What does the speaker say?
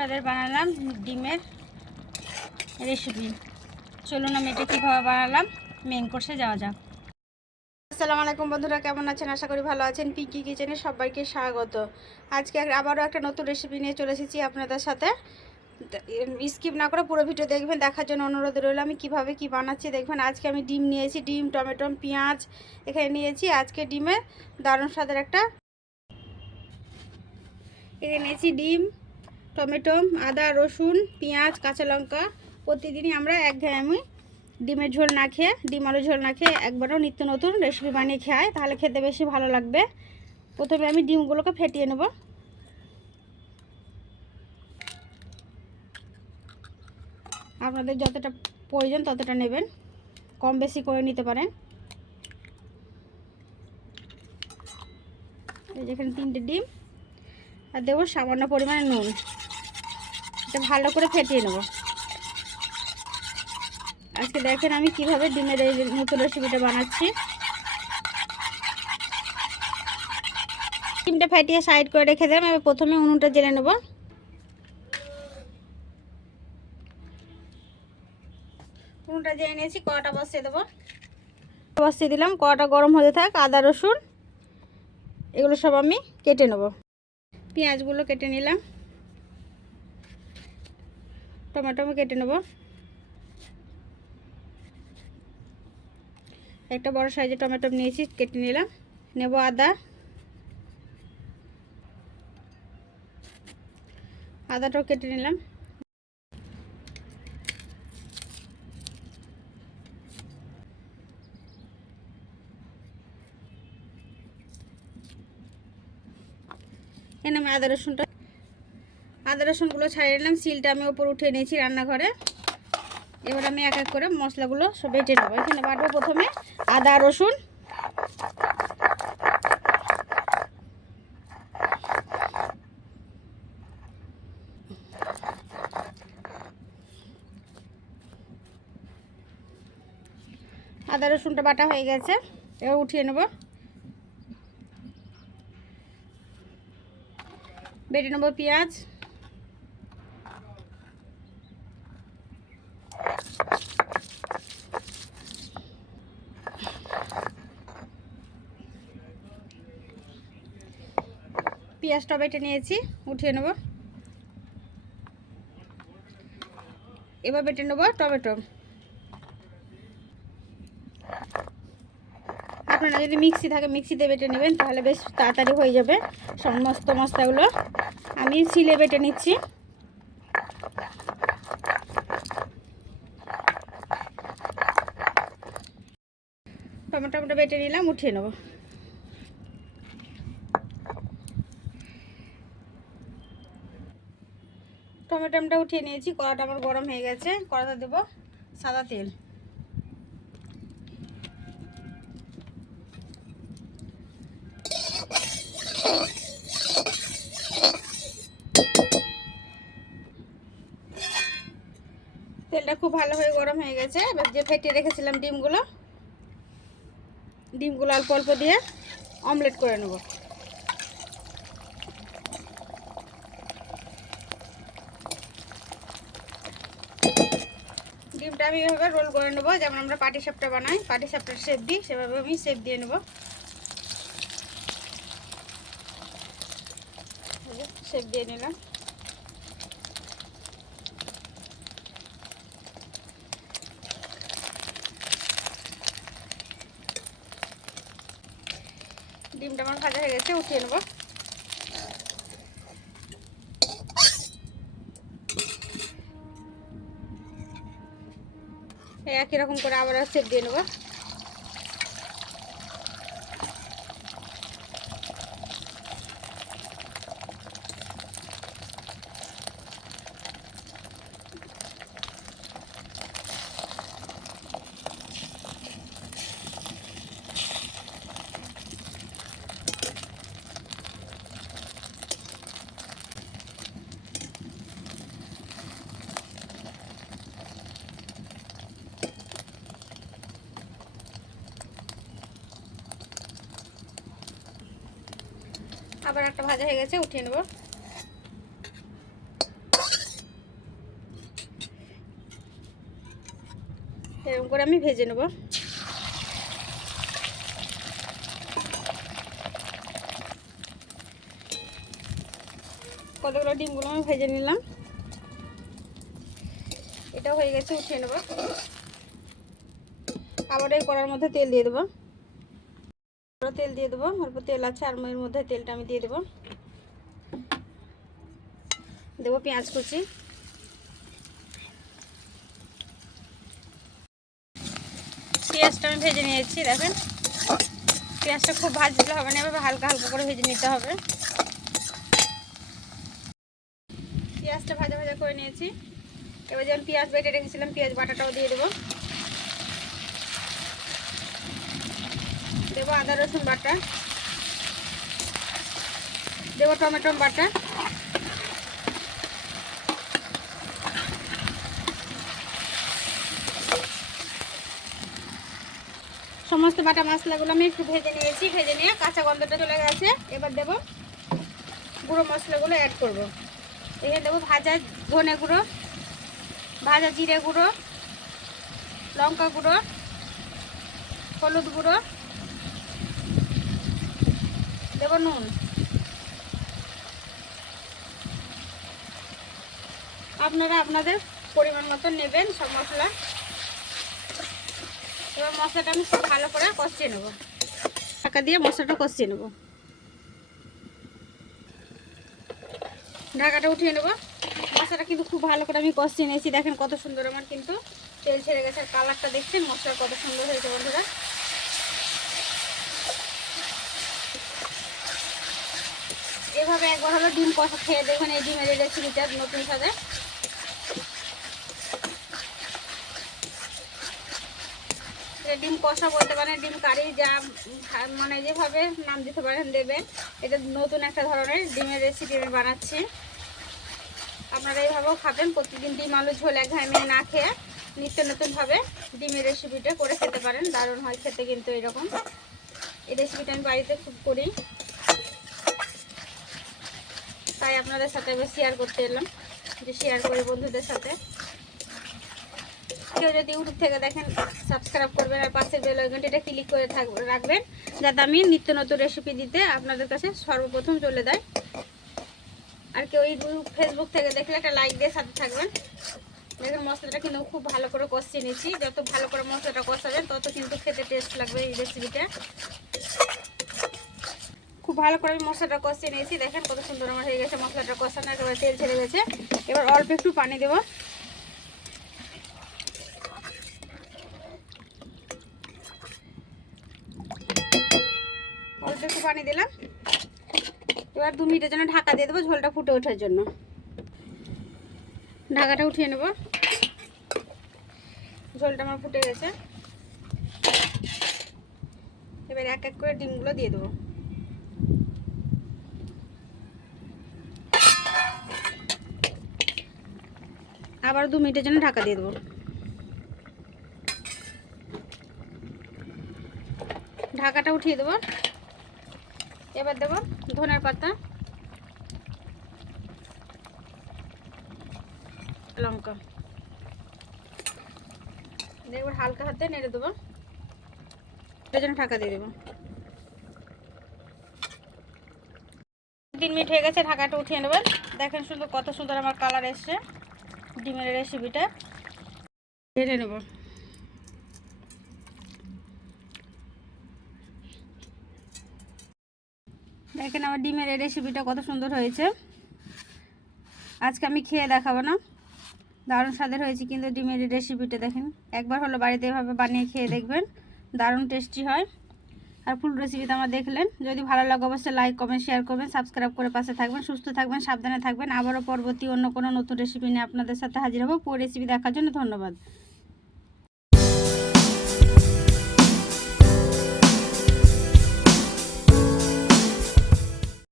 স্বাদের বানালাম ডিমের রেসিপি চলুন আমি এটা কীভাবে বানালাম মেন কোর্সে যাওয়া যাক। আসসালামু আলাইকুম বন্ধুরা, কেমন আছেন? আশা করি ভালো আছেন। পিকি কিচেনে সবাইকে স্বাগত। আজকে আবারও একটা নতুন রেসিপি নিয়ে চলে এসেছি আপনাদের সাথে। স্কিপ না করে পুরো ভিডিও দেখবেন, দেখার জন্য অনুরোধ রইল। আমি কীভাবে কি বানাচ্ছি দেখবেন, আজকে আমি ডিম নিয়েছি, ডিম, টমেটো, পেঁয়াজ এখানে নিয়েছি। আজকে ডিমের দারুণ স্বাদের একটা এখানে নিয়েছি ডিম টমেটো, আদা, রসুন, পেঁয়াজ, কাঁচা লঙ্কা প্রতিদিনই আমরা এক ঘামে ডিমের ঝোল না খেয়ে, ডিম আলু ঝোল না খেয়ে একবারও নিত্য নতুন রেসিপি বানিয়ে খাই, তাহলে খেতে বেশি ভালো লাগবে। প্রথমে আমি ডিমগুলোকে ফেটিয়ে নেব। আপনাদের যতটা প্রয়োজন ততটা নেবেন, কম বেশি করে নিতে পারেন। এই যেখানে তিনটে ডিম, আর দেবো সামান্য পরিমাণে নুন। এটা ভালো করে ফেটিয়ে নেব। আজকে দেখেন আমি কীভাবে ডিমের এই নতুন রেসিপিটা বানাচ্ছি। ডিমটা ফাটিয়ে সাইড করে রেখে দিলাম, এবার প্রথমে উনুনটা জেলে নেব। উনুনটা জেলে নিয়েছি কটা বসিয়ে দেবো। বসিয়ে দিলাম কটা গরম হতে থাক, আদা, রসুন, এগুলো সব আমি কেটে নেব। পেঁয়াজগুলো কেটে নিলাম। টমেটো আমি কেটে নেব। একটা বড় সাইজের টমেটো নিয়েছি, কেটে নিলাম। নেব আদা। আদাটাও কেটে নিলাম। এখানে আমি আদা রসুনটা। রসুনগুলো ছাড়িয়ে নিলাম, সিলটা আমি ওপর উঠিয়ে নিয়েছি রান্নাঘরে। এবার আমি এক এক করে মশলাগুলো সব বেটে নেব। এখানে বাটবো প্রথমে আদা, রসুন। আদা, রসুনটা বাটা হয়ে গেছে। এবার উঠিয়ে নেব। বেটে নেব পেঁয়াজ। পেঁয়াজটা বেটে নিয়েছি, উঠিয়ে নেব। এবার বেটে নেব টমেটো। আপনারা যদি মিক্সি থাকে, মিক্সিতে বেটে নেবেন, তাহলে বেশ তাড়াতাড়ি হয়ে যাবে। সমস্ত মশলাগুলো আমি সিলে বেটে নিচ্ছি। টমেটোটা বেটে নিলাম, উঠিয়ে নেব। টমেটোটা উঠিয়ে নিয়েছি, কড়াটা আমার গরম হয়ে গেছে কড়াটা দেবো সাদা তেল। তেলটা খুব ভালোভাবে গরম হয়ে গেছে, এবার যে ফেটিয়ে রেখেছিলাম ডিমগুলো ডিমগুলো অল্প অল্প দিয়ে অমলেট করে নেব। ডিমটা আমি এভাবে রোল করে নেব। যেমন আমরা পাটি সাপটা বানাই, পাটি সাপটার শেপ দিই, সেভাবে আমি শেপ দিয়ে নেব। শেপ দিয়ে নিলাম। ডিমটা আমার ভাজা হয়ে গেছে, উঠিয়ে নেব। একই রকম করে আবার সেপ দিয়ে নেব। আবার একটা ভাজা হয়ে গেছে, উঠিয়ে নেব। এরকম করে আমি ভেজে নেব। কতগুলো ডিমগুলো আমি ভেজে নিলাম। এটা হয়ে গেছে, উঠিয়ে নেব। আবার এই কড়ার মধ্যে তেল দিয়ে দেবো। তেল দিয়ে দেবো। অল্প তেল আছে আর মধ্যে তেলটা আমি দিয়ে দেবো। দেবো পেঁয়াজ কুচি। পেঁয়াজটা আমি ভেজে নিয়েছি, দেখেন। পেঁয়াজটা খুব ভাজলে হবে না, এভাবে হালকা হালকা করে ভেজে নিতে হবে। পেঁয়াজটা ভাজা ভাজা করে নিয়েছি। এবার যেমন পেঁয়াজ বেটে রেখেছিলাম, পেঁয়াজ বাটাটাও দিয়ে দেবো। দেবো আদা রসুন বাটা। দেবো টমেটো বাটা। সমস্ত বাটা মশলাগুলো আমি একটু ভেজে নিয়েছি, ভেজে নিয়ে কাঁচা গন্ধটা চলে গেছে। এবার দেবো গুঁড়ো মশলাগুলো অ্যাড করব। এখানে দেবো ভাজা ধনে গুঁড়ো, ভাজা জিরে গুঁড়ো, লঙ্কা গুঁড়ো, হলুদ গুঁড়ো দেবো নুন। আপনারা আপনাদের পরিমাণ মতো নেবেন সব মশলা। এবার মশলাটা আমি খুব ভালো করে কষিয়ে নেব। ঢাকা দিয়ে মশলাটা কষিয়ে নেব। ঢাকাটা উঠিয়ে নেব। মশলাটা কিন্তু খুব ভালো করে আমি কষিয়ে নিয়েছি। দেখেন কত সুন্দর আমার কিন্তু তেল ছেড়ে গেছে। আর কালারটা দেখছেন, মশলা কত সুন্দর হয়েছে বন্ধুরা। এভাবে একবার হলো ডিম কষা খেয়ে দেখবেন এই ডিমের রেসিপিটা নতুন সাথে ডিম কষা বলতে পারেন, ডিম কারি যা মানে যেভাবে নাম দিতে পারেন দেবেন। এটা নতুন একটা ধরনের ডিমের রেসিপি আমি বানাচ্ছি। আপনারা এইভাবেও খাবেন, প্রতিদিন ডিম আলু ঝোল এক ঘামে না খেয়ে নিত্য নতুনভাবে ডিমের রেসিপিটা করে খেতে পারেন। দারুণ হয় খেতে কিন্তু এরকম। এই রেসিপিটা আমি বাড়িতে খুব করি। তাই আপনাদের সাথে আমি শেয়ার করতে এলাম, যে শেয়ার করি বন্ধুদের সাথে। কেউ যদি ইউটিউব থেকে দেখেন সাবস্ক্রাইব করবেন আর পাশে বেল আইকনটা ক্লিক করে থাকবে রাখবেন, যাতে আমি নিত্য নতুন রেসিপি দিতে আপনাদের কাছে সর্বপ্রথম চলে যায়। আর কেউ ইউটিউব ফেসবুক থেকে দেখলে একটা লাইক দিয়ে সাথে থাকবেন। দেখেন মশলাটা কিন্তু খুব ভালো করে কষিয়ে নিয়েছি। যত ভালো করে মশলাটা কষাবেন, তত কিন্তু খেতে টেস্ট লাগবে এই রেসিপিটা ভালো করে আমি মশলাটা কষিয়ে নিয়েছি। দেখেন কত সুন্দর আমার হয়ে গেছে মশলাটা কষানো, একেবারে তেল ছেড়ে গেছে। এবার অল্প একটু পানি দেবো। অল্প একটু পানি দিলাম। এবার দু মিনিটের জন্য ঢাকা দিয়ে দেবো, ঝোলটা ফুটে ওঠার জন্য। ঢাকাটা উঠিয়ে নেব। ঝোলটা আমার ফুটে গেছে। এবার এক এক করে ডিমগুলো দিয়ে দেবো। আবার দু মিনিটের জন্য ঢাকা দিয়ে দেবো। ঢাকাটা উঠিয়ে দেবো। এবার দেবো ধনের পাতা, লঙ্কা। দেখবার হালকা হাতে নেড়ে দেবো। এটার জন্য ঢাকা দিয়ে দেবো। তিন মিনিট হয়ে গেছে, ঢাকাটা উঠিয়ে নেবেন দেখেন সুন্দর, কত সুন্দর আমার কালার এসছে। ডিমের রেসিপিটা ঢেলে নেব। দেখেন আমার ডিমের রেসিপিটা কত সুন্দর হয়েছে। আজকে আমি খেয়ে দেখাবো না। দারুণ স্বাদের হয়েছে কিন্তু ডিমের রেসিপিটা দেখেন। একবার হলো বাড়িতে এভাবে বানিয়ে খেয়ে দেখবেন। দারুণ টেস্টি হয়। আর ফুল রেসিপিটা আমার দেখলেন। যদি ভালো লাগে অবশ্যই লাইক কমেন্ট শেয়ার করবেন সাবস্ক্রাইব করে পাশে থাকবেন, সুস্থ থাকবেন, সাবধানে থাকবেন। আবারও পরবর্তী অন্য কোনো নতুন রেসিপি নিয়ে আপনাদের সাথে হাজির হব। পুরো রেসিপি দেখার জন্য ধন্যবাদ।